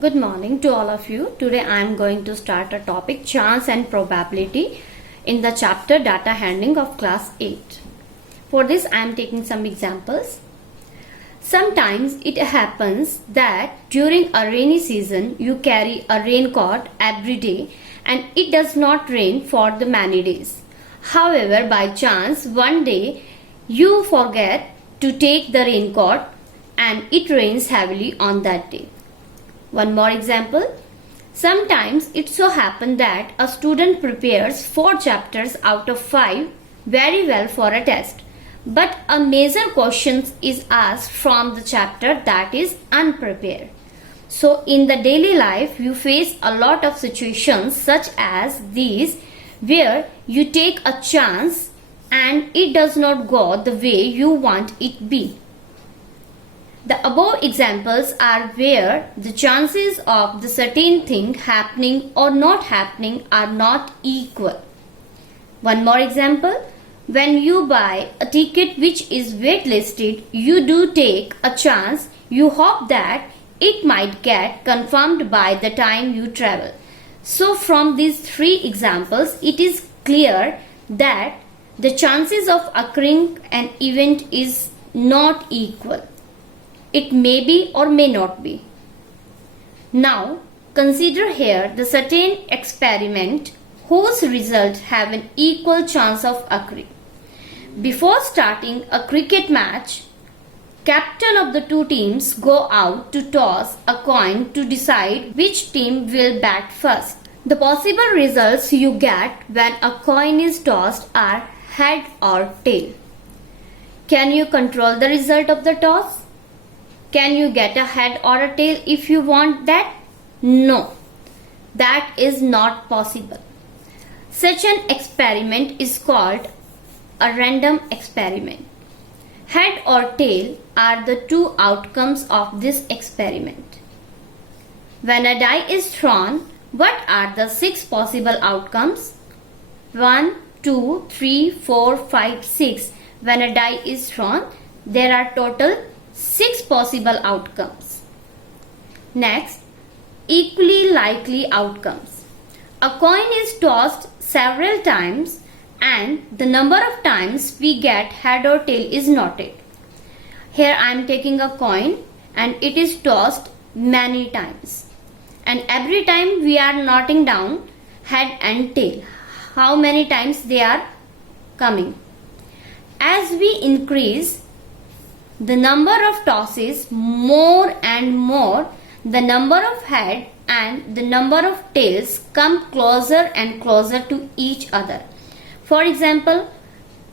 Good morning to all of you. Today I am going to start a topic chance and probability in the chapter data handling of class 8. For this I am taking some examples. Sometimes it happens that during a rainy season you carry a raincoat every day and it does not rain for the many days. However, by chance one day you forget to take the raincoat and it rains heavily on that day. One more example. Sometimes it so happens that a student prepares 4 chapters out of 5 very well for a test, but a major question is asked from the chapter that is unprepared. So in the daily life you face a lot of situations such as these where you take a chance and it does not go the way you want it be. The above examples are where the chances of the certain thing happening or not happening are not equal. One more example. When you buy a ticket which is waitlisted, you do take a chance. You hope that it might get confirmed by the time you travel. So from these 3 examples, it is clear that the chances of occurring an event is not equal. It may be or may not be. Now, consider here the certain experiment whose results have an equal chance of occurring. Before starting a cricket match, captain of the 2 teams go out to toss a coin to decide which team will bat first. The possible results you get when a coin is tossed are head or tail. Can you control the result of the toss? Can you get a head or a tail if you want that? No, that is not possible. Such an experiment is called a random experiment. Head or tail are the 2 outcomes of this experiment. When a die is thrown, what are the 6 possible outcomes? 1, 2, 3, 4, 5, 6. When a die is thrown, there are total 6 possible outcomes. Next, equally likely outcomes. A coin is tossed several times and the number of times we get head or tail is noted. Here I am taking a coin and it is tossed many times. And every time we are noting down head and tail. How many times they are coming. As we increase the number of tosses more and more, the number of head and the number of tails come closer and closer to each other. For example,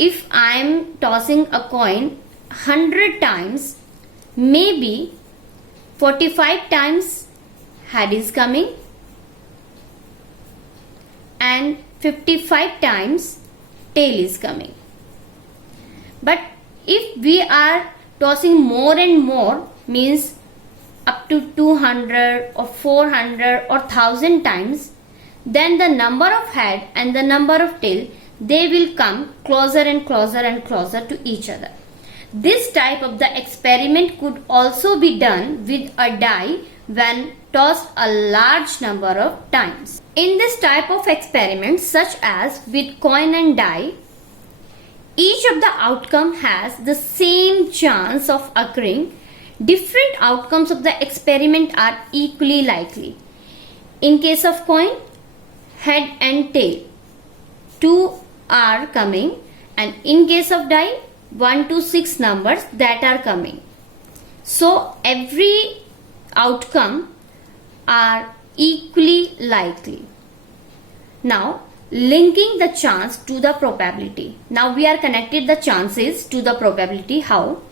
if I am tossing a coin 100 times, maybe 45 times head is coming and 55 times tail is coming. But if we are tossing more and more, means up to 200 or 400 or 1000 times, then the number of head and the number of tail, they will come closer and closer and closer to each other. This type of the experiment could also be done with a die when tossed a large number of times. In this type of experiment, such as with coin and die, each of the outcome has the same chance of occurring. Different outcomes of the experiment are equally likely. In case of coin, head and tail, 2 are coming, and in case of die, 1 to 6 numbers that are coming. So every outcome are equally likely. Now, linking the chance to the probability. Now we are connected the chances to the probability. How?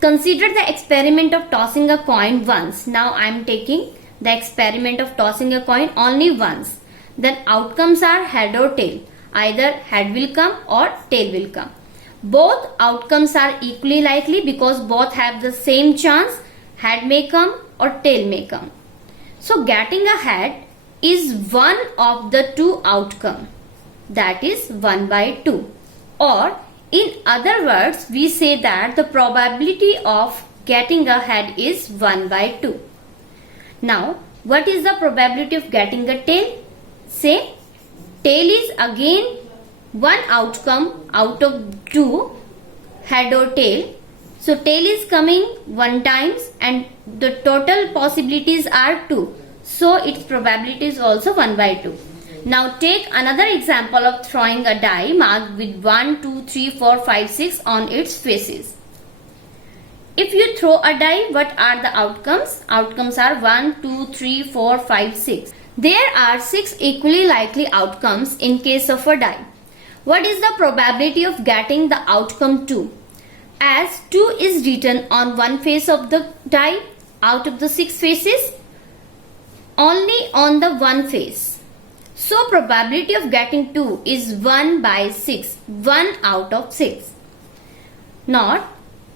Consider the experiment of tossing a coin once. Now I am taking the experiment of tossing a coin only once. Then outcomes are head or tail. Either head will come or tail will come. Both outcomes are equally likely because both have the same chance. Head may come or tail may come. So getting a head is one of the 2 outcome, that is 1 by 2, or in other words we say that the probability of getting a head is 1 by 2. Now What is the probability of getting a tail? Say, tail is again one outcome out of two, head or tail. So tail is coming one times and the total possibilities are 2. So its probability is also 1 by 2. Now take another example of throwing a die marked with 1, 2, 3, 4, 5, 6 on its faces. If you throw a die, what are the outcomes? Outcomes are 1, 2, 3, 4, 5, 6. There are 6 equally likely outcomes in case of a die. What is the probability of getting the outcome 2? As 2 is written on one face of the die out of the 6 faces, only on the one face. So probability of getting 2 is 1 by 6, 1 out of 6. Not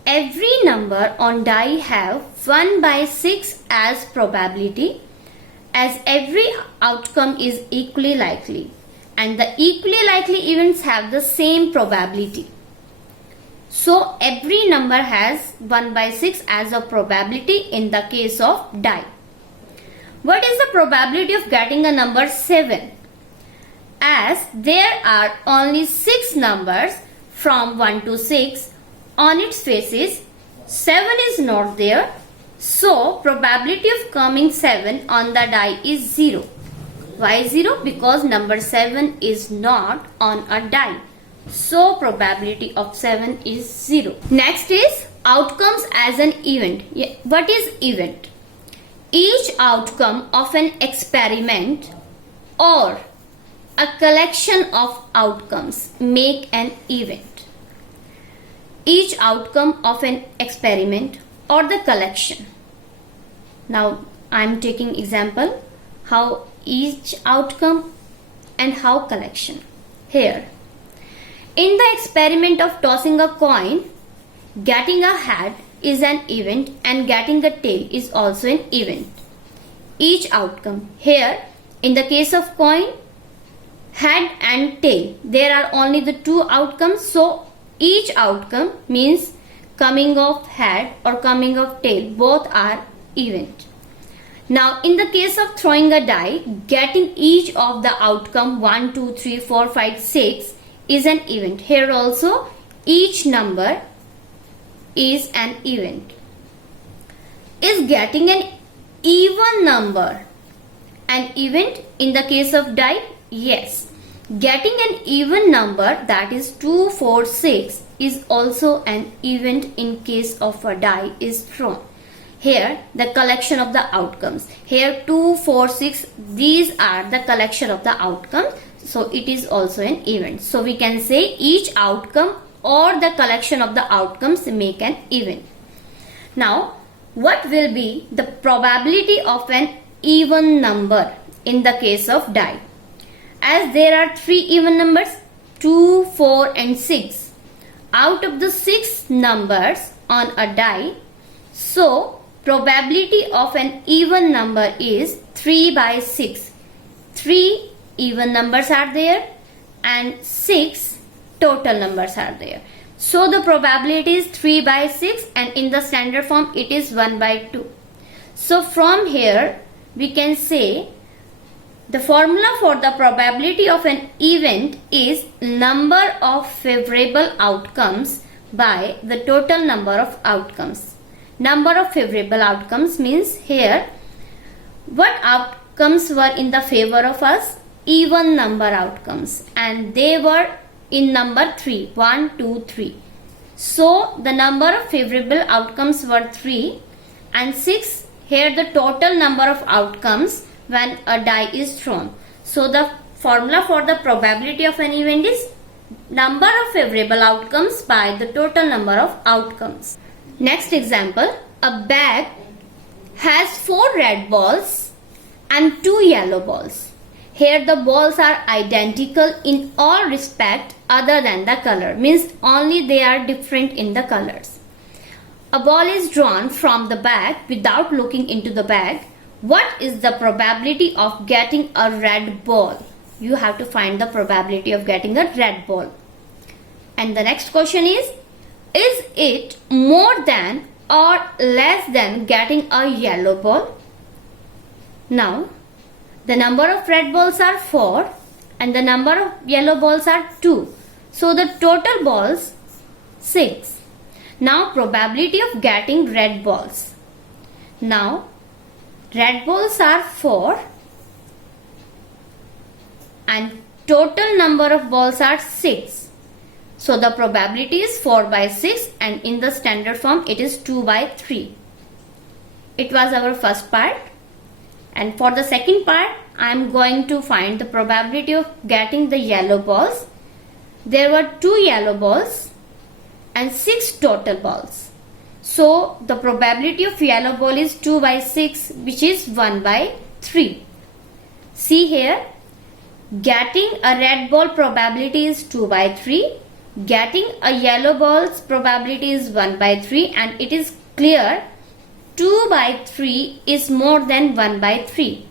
every number on die have 1 by 6 as probability, as every outcome is equally likely and the equally likely events have the same probability. So every number has 1 by 6 as a probability in the case of die. What is the probability of getting a number 7? As there are only 6 numbers from 1 to 6 on its faces, 7 is not there. So probability of coming 7 on the die is 0. Why 0? Because number 7 is not on a die. So probability of 7 is 0. Next is outcomes as an event. What is event? Each outcome of an experiment or a collection of outcomes make an event. Each outcome of an experiment or the collection. Now I am taking example how each outcome and how collection. Here, in the experiment of tossing a coin, getting a head is an event and getting a tail is also an event. Each outcome. Here, in the case of coin, head and tail, there are only the 2 outcomes. So each outcome means coming of head or coming of tail. Both are event. Now in the case of throwing a die, getting each of the outcome 1, 2, 3, 4, 5, 6 is an event. Here also each number is an event. Is getting an even number an event in the case of die? Yes. Getting an even number, that is 2, 4, 6 is also an event in case of a die is thrown. Here the collection of the outcomes. Here 2, 4, 6, these are the collection of the outcomes. So it is also an event. So we can say each outcome or the collection of the outcomes make an event. Now what will be the probability of an even number in the case of die? As there are 3 even numbers, 2, 4 and 6. Out of the 6 numbers on a die, so probability of an even number is 3 by 6. 3 even numbers are there and 6 total numbers are there. So the probability is 3 by 6 and in the standard form it is 1 by 2. So from here we can say the formula for the probability of an event is number of favorable outcomes by the total number of outcomes. Number of favorable outcomes means here what outcomes were in the favor of us? Even number outcomes, and they were in number 3, 1, 2, 3. So the number of favorable outcomes were 3 and 6. Here the total number of outcomes when a die is thrown. So the formula for the probability of an event is number of favorable outcomes by the total number of outcomes. Next example, a bag has 4 red balls and 2 yellow balls. Here the balls are identical in all respect other than the color, means only they are different in the colors. A ball is drawn from the bag without looking into the bag. What is the probability of getting a red ball? You have to find the probability of getting a red ball. And the next question is it more than or less than getting a yellow ball? Now, the number of red balls are 4 and the number of yellow balls are 2. So, the total balls 6. Now, probability of getting red balls. Now, red balls are 4 and total number of balls are 6. So, the probability is 4 by 6 and in the standard form it is 2 by 3. It was our first part. And for the second part, I am going to find the probability of getting the yellow balls. There were 2 yellow balls and 6 total balls. So, the probability of yellow ball is 2 by 6, which is 1 by 3. See here, getting a red ball probability is 2 by 3. Getting a yellow ball's probability is 1 by 3, and it is clear 2 by 3 is more than 1 by 3.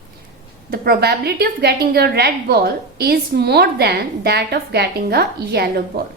The probability of getting a red ball is more than that of getting a yellow ball.